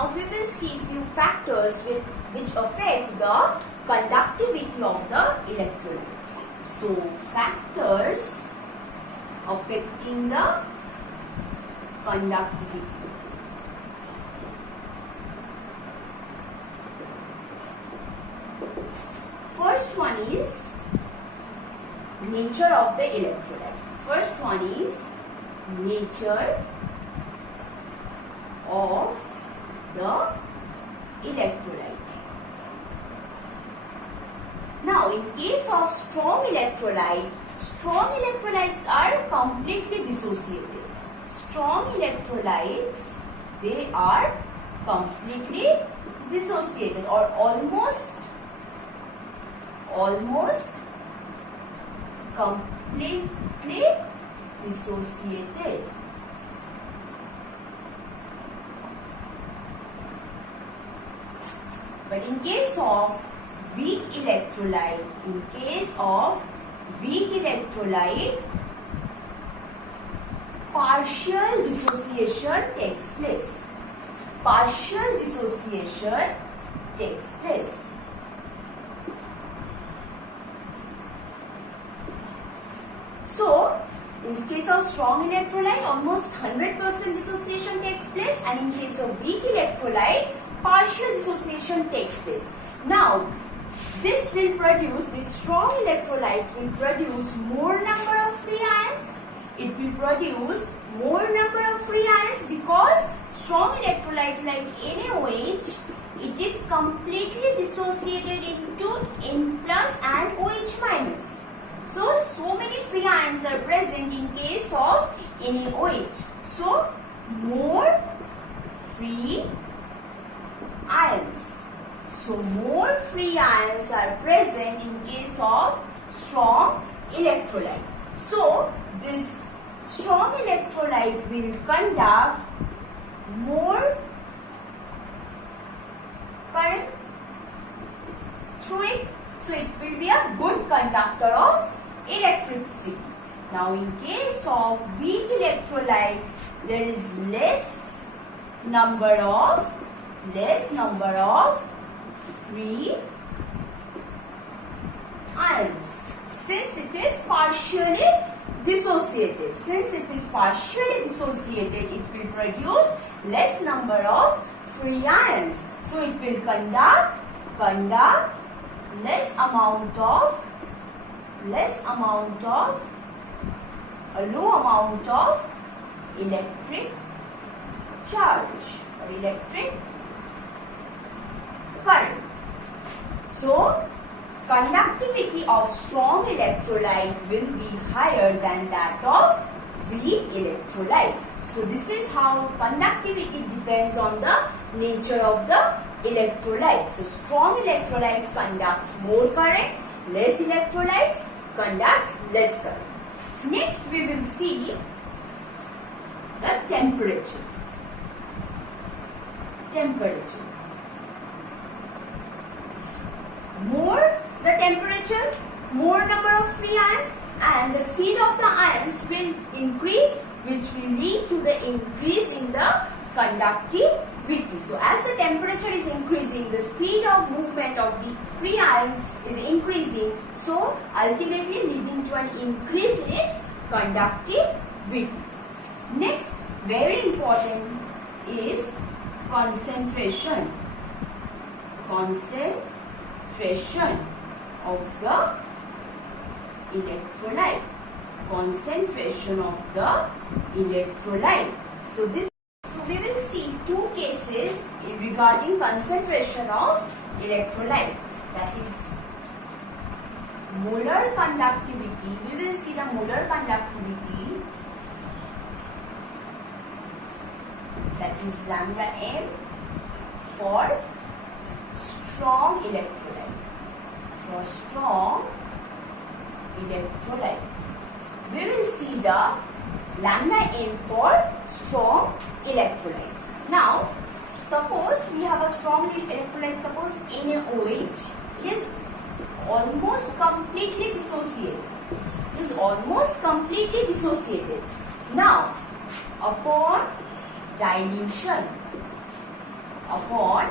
Now we will see few factors which affect the conductivity of the electrolytes. So factors affecting the conductivity. First one is nature of the electrolyte. First one is nature of the electrolyte. Now in case of strong electrolytes are completely dissociated. Strong electrolytes, they are completely dissociated or almost completely dissociated. But in case of weak electrolyte, partial dissociation takes place. So, in case of strong electrolyte, almost 100% dissociation takes place, and in case of weak electrolyte, partial dissociation takes place. Now, the strong electrolytes will produce more number of free ions. It will produce more number of free ions because strong electrolytes like NaOH, it is completely dissociated into N plus and OH minus. So many free ions are present in case of NaOH. So, more free ions. So, more free ions are present in case of strong electrolyte. So, this strong electrolyte will conduct more current through it. So, it will be a good conductor of electricity. Now, in case of weak electrolyte, there is less number of free ions since it is partially dissociated. It will produce less number of free ions. So it will conduct a low amount of electric charge or electric current. So, conductivity of strong electrolyte will be higher than that of weak electrolyte. So, this is how conductivity depends on the nature of the electrolyte. So, strong electrolytes conduct more current, less electrolytes conduct less current. Next, we will see the temperature. More the temperature, more number of free ions, and the speed of the ions will increase, which will lead to the increase in the conductivity. So as the temperature is increasing, the speed of movement of the free ions is increasing, so ultimately leading to an increase in its conductivity. Next, very important is concentration of the electrolyte. So we will see two cases regarding concentration of electrolyte, that is molar conductivity. We will see the molar conductivity, that is lambda m for strong electrolyte. We will see the lambda m for strong electrolyte. Now, suppose we have a strong electrolyte, suppose NaOH is almost completely dissociated. Now, upon dilution upon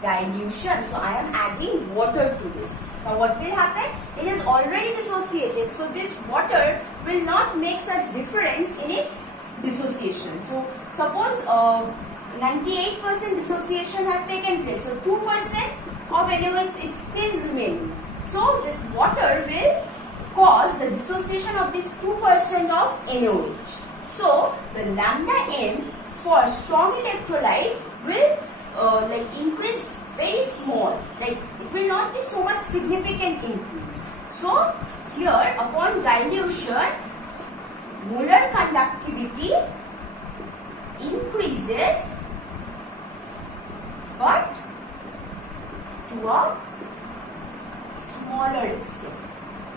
dilution. So I am adding water to this. Now what will happen? It is already dissociated. So this water will not make such difference in its dissociation. So suppose 98% dissociation has taken place. So 2% of NaOH is still remaining. So the water will cause the dissociation of this 2% of NaOH. So the lambda n for strong electrolyte will increase very small, like it will not be so much significant increase. So here upon dilution, molar conductivity increases, but to a smaller extent.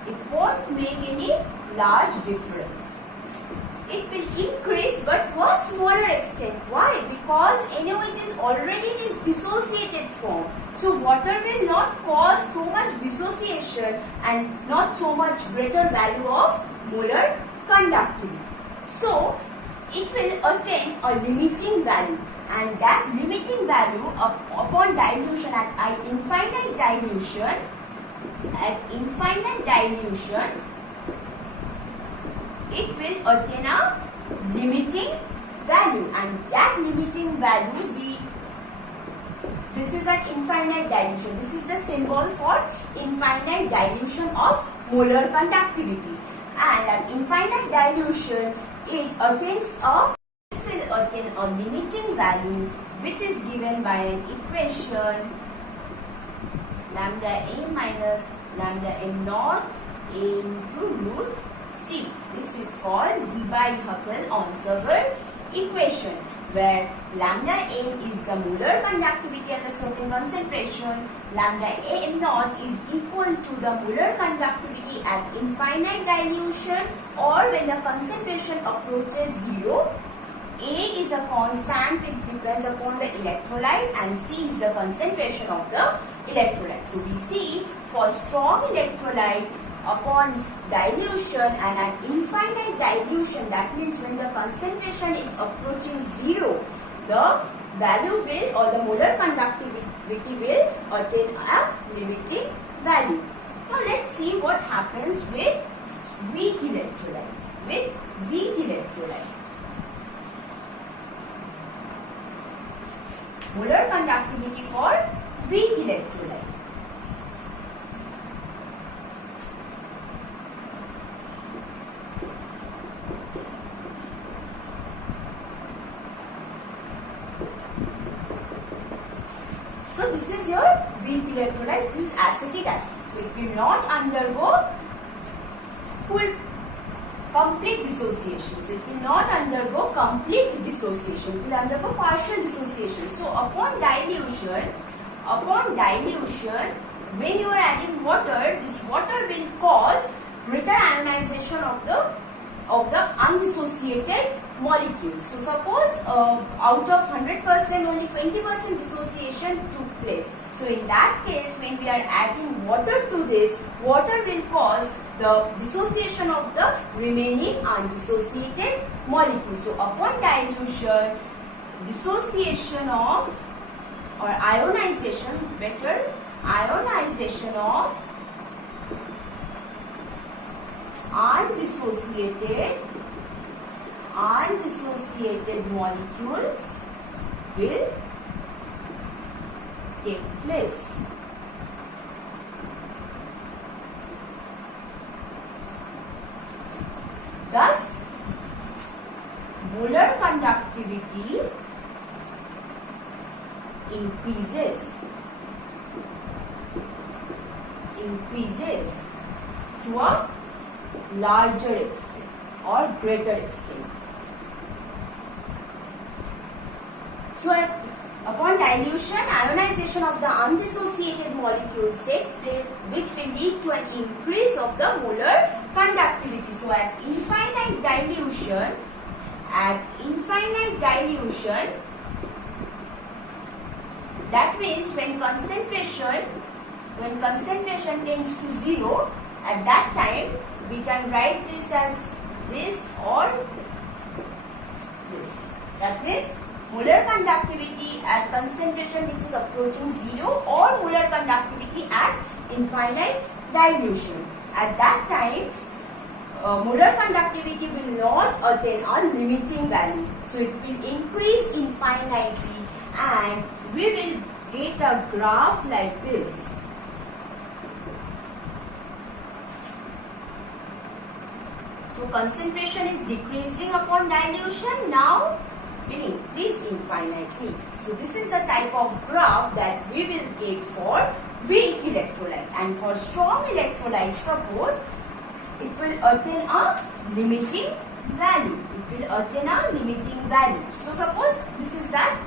It won't make any large difference. It will increase but to a smaller extent. Why? Because NaOH is already in its dissociated form. So water will not cause so much dissociation and not so much greater value of molar conductivity. So it will attain a limiting value, and that limiting value upon dilution at infinite dilution, it will attain a limiting value, and that limiting value this is an infinite dilution. This is the symbol for infinite dilution of molar conductivity. And at infinite dilution, this will attain a limiting value, which is given by an equation lambda A minus lambda m naught A into root C. This is called Debye-Huckel-Onsager equation, where lambda n is the molar conductivity at a certain concentration, lambda a naught is equal to the molar conductivity at infinite dilution or when the concentration approaches zero. A is a constant which depends upon the electrolyte, and C is the concentration of the electrolyte. So we see for strong electrolyte, upon dilution and at infinite dilution, that means when the concentration is approaching zero, the value will, or the molar conductivity will attain a limiting value. Now let's see what happens with weak electrolyte. Molar conductivity for weak electrolyte. So this is your weak electrolyte. This is acetic acid. So it will not undergo complete dissociation. So it will not undergo complete dissociation. It will undergo partial dissociation. So upon dilution, when you are adding water, this water will cause greater ionization of the undissociated molecules. So suppose out of 100% only 20% dissociation took place. So in that case, when we are adding water to this, water will cause the dissociation of the remaining undissociated molecules. So upon dilution, dissociation of, or ionization of undissociated molecules will take place. Thus, molar conductivity increases to a larger extent or greater extent. So upon dilution, ionization of the undissociated molecules takes place, which will lead to an increase of the molar conductivity. So at infinite dilution, that means when concentration tends to zero, at that time we can write this as this or this. That means molar conductivity at concentration which is approaching 0 or molar conductivity at infinite dilution. At that time, molar conductivity will not attain a limiting value. So it will increase infinitely and we will get a graph like this. So concentration is decreasing upon dilution. Now will increase infinitely. So this is the type of graph that we will get for weak electrolyte. And for strong electrolyte, suppose it will attain a limiting value. It will attain a limiting value. So suppose this is that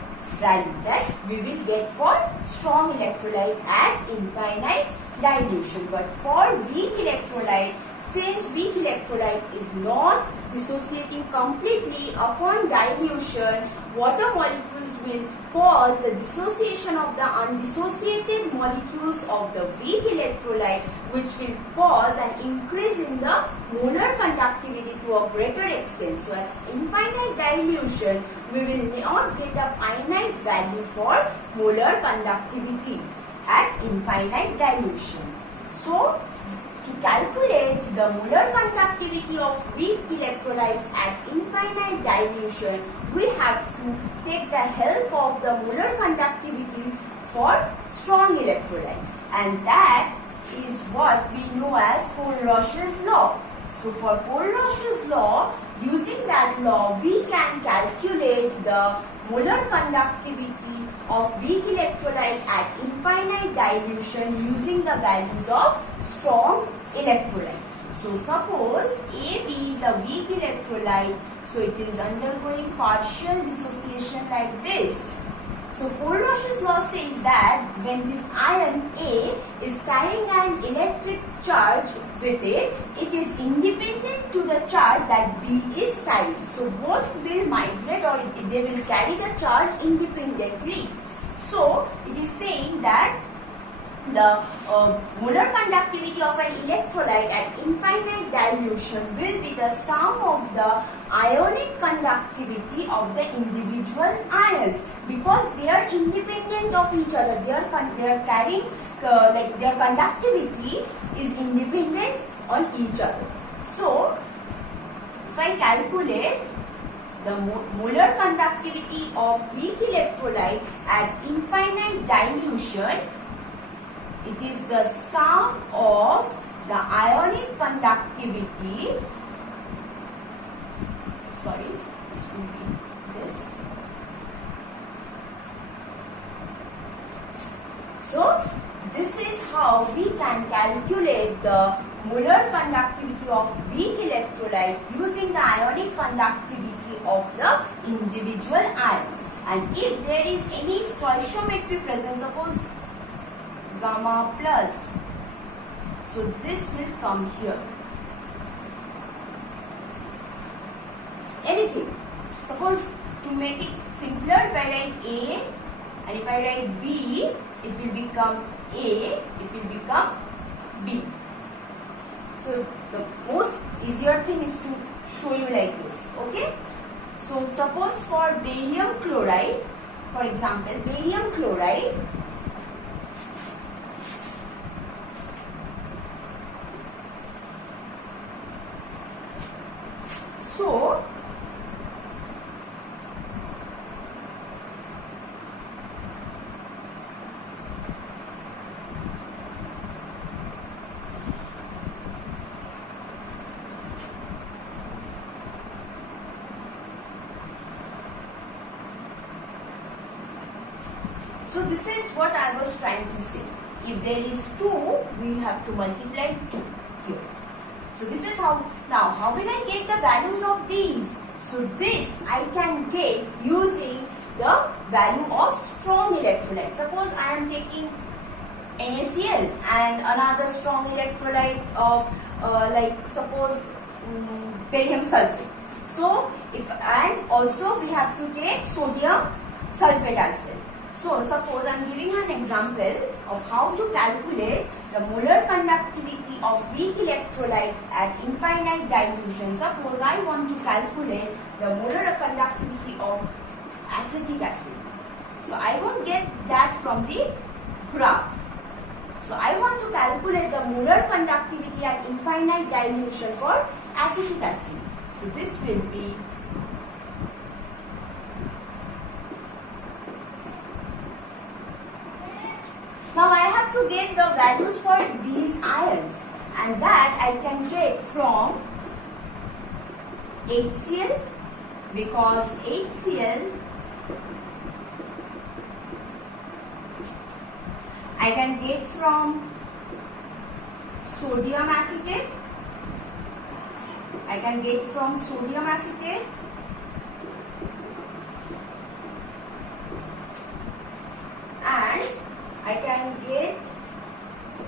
value that we will get for strong electrolyte at infinite dilution. But for weak electrolyte, since weak electrolyte is not dissociating completely upon dilution, water molecules will cause the dissociation of the undissociated molecules of the weak electrolyte, which will cause an increase in the molar conductivity to a greater extent. So at infinite dilution, we will not get a finite value for molar conductivity at infinite dilution. So to calculate the molar conductivity of weak electrolytes at infinite dilution, we have to take the help of the molar conductivity for strong electrolyte, and that is what we know as Paul-Roche's law. So for Paul-Roche's law, using that law, we can calculate the molar conductivity of weak electrolyte at infinite dilution using the values of strong electrolyte. So suppose AB is a weak electrolyte, so it is undergoing partial dissociation like this. So Paul-Roche's law says that when this ion A is carrying an electric charge with it, it is independent to the charge that B is carrying. So both will migrate or they will carry the charge independently. So it is saying that the molar conductivity of an electrolyte at infinite dilution will be the sum of the ionic conductivity of the individual ions, because they are independent of each other. They are carrying like their conductivity is independent on each other. So if I calculate the molar conductivity of weak electrolyte at infinite dilution, it is the sum of the ionic conductivity. Sorry, this will be this. So this is how we can calculate the molar conductivity of weak electrolyte using the ionic conductivity of the individual ions. And if there is any stoichiometry present, suppose gamma plus, so this will come here. Anything. Suppose to make it simpler, if I write A and if I write B, it will become A, it will become B. So the most easier thing is to show you like this. Okay. So suppose for barium chloride, for example, barium chloride, so this is what I was trying to say. If there is 2, we have to multiply 2 here. So this is how. Now how will I get the values of these? So this I can get using the value of strong electrolyte. Suppose I am taking NaCl and another strong electrolyte of like suppose barium sulfate. So if, and also we have to take sodium sulfate as well. So suppose I am giving an example of how to calculate the molar conductivity of weak electrolyte at infinite dilution. Suppose I want to calculate the molar conductivity of acetic acid. So I won't get that from the graph. So I want to calculate the molar conductivity at infinite dilution for acetic acid. So this will be now I have to get the values for these ions, and that I can get from HCl, because HCl I can get from sodium acetate. I can get from sodium acetate. And I can get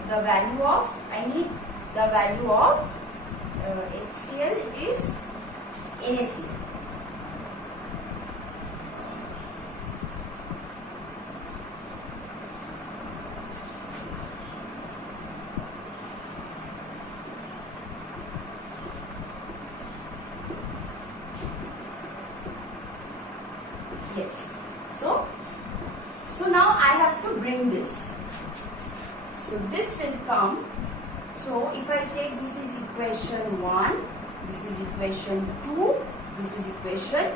the value of, I need the value of HCl, it is NaCl. Yes. So now I have to bring this. So this will come. So if I take, this is equation 1, this is equation 2, this is equation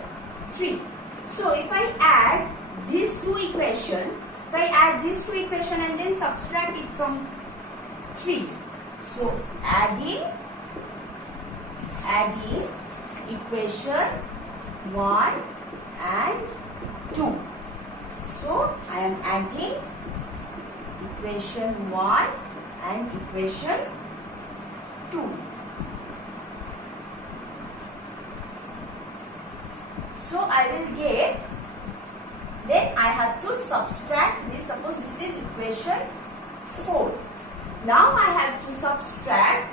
3. So if I add these two equations, and then subtract it from 3. So adding equation 1 and 2. So I am adding equation 1 and equation 2. So I will get, then I have to subtract this. Suppose this is equation 4. Now I have to subtract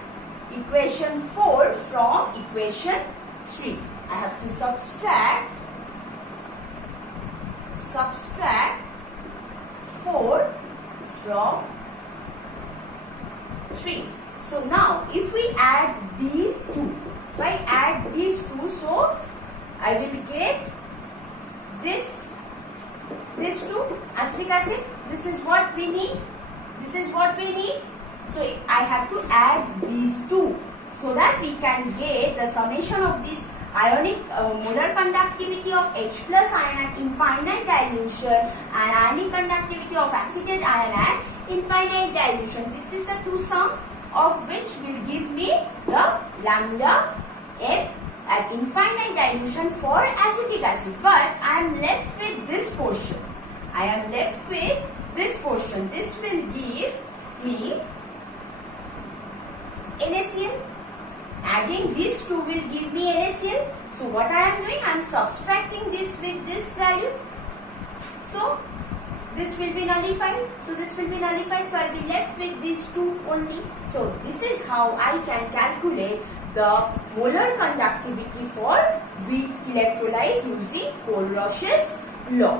equation 4 from equation 3. I have to subtract 4 from 3. So now if we add these two, if I add these two, so I will get this two, acetic acid. This is what we need. So I have to add these two, so that we can get the summation of this ionic molar conductivity of H plus ion at infinite dilution and ionic conductivity of acetate ion at infinite dilution. This is the two sum of which will give me the lambda n at infinite dilution for acetic acid. But I am left with this portion. This will give me NaCl. Adding these two will give me NaCl. So what I am doing, I am subtracting this with this value. So this will be nullified. So I will be left with these two only. So this is how I can calculate the molar conductivity for weak electrolyte using Kohlrausch's law.